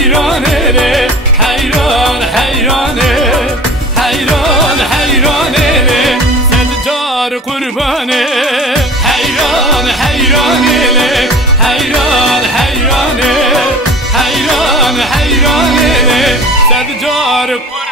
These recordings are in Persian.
حیرانه حیران حیرانه حیران حیرانه صد جار قربانه حیران حیرانه حیران حیرانه حیران حیرانه صد جار قربانه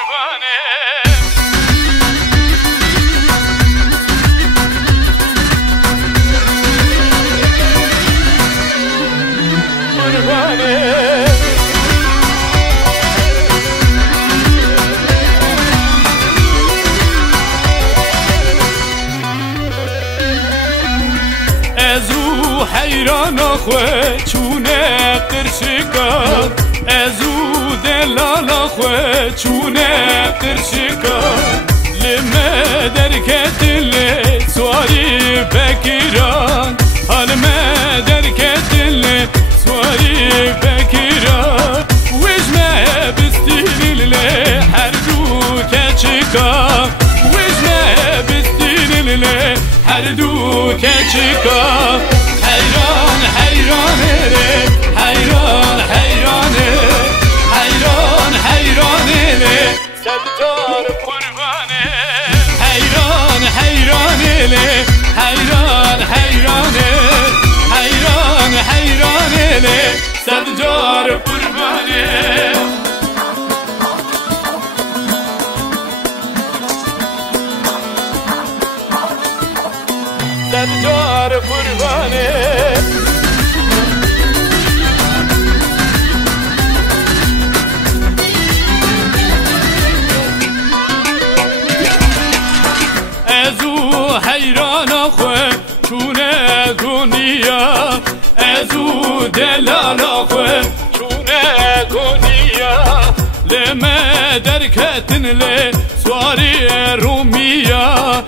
حیران خواه چونه قرشکا ازو دلالا خواه چونه قرشکا لما درکت لی سواری بکیران لما درکت لی سواری بکیران وجمه بستیل لی هر دو کچکا وجمه بستیل لی هر دو کچکا حیران حیرانه حیران حیرانه حیران حیرانه صد جار قربانه حیران حیرانه حیران حیرانه حیران حیرانه صد جار قربانه صد جار قربانه ازو حیران خواه چونه گونیا ازو دلالا خواه چونه گونیا لما درکتن لی سواری رومیا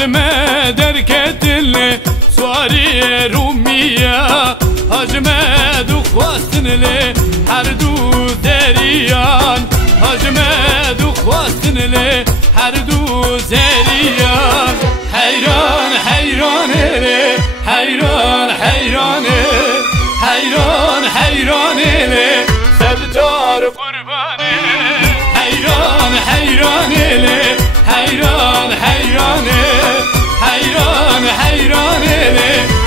لما درکتن لی سواری رومیا حجمه خواستن لی هر دو دریان حجمه خواستن لی هر دو زریان حیران حیرانه حیران حیرانه حیران حیرانه صد جار قربانه حیران حیرانه حیران حیرانه حیران حیرانه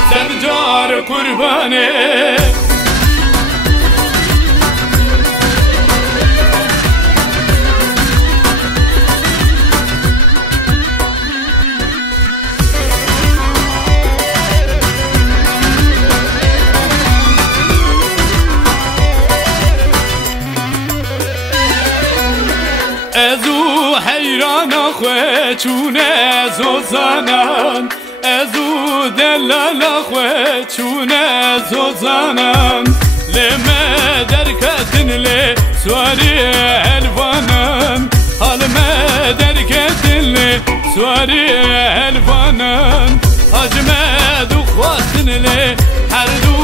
صد جار قربانه ازو حیران خواه چونه ازو زنان ازو دلال خواه چونه ازو زنان لما درکتن لی سواری الوانان حالما درکتن لی سواری الوانان حجمه دو خواستن لی هر دو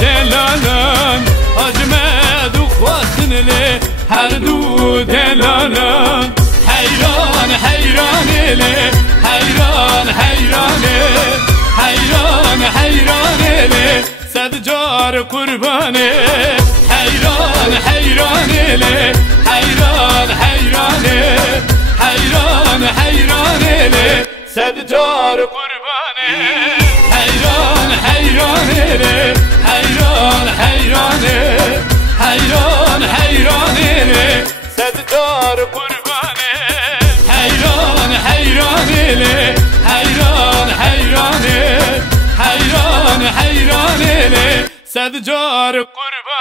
دلالان حجمه دو خواستن لی هر دو دلالان حیران حیرانه لی حیران حیرانه حیران حیرانه لی صد جار قربانه حیران حیرانه لی حیران حیرانه حیران حیرانه لی صد جار قربانه حیران حیرانه لی حیران حیرانه حیران حیرانه صد جار قربانه حیران حیرانه حیران حیرانه حیران حیرانه صد جار قربانه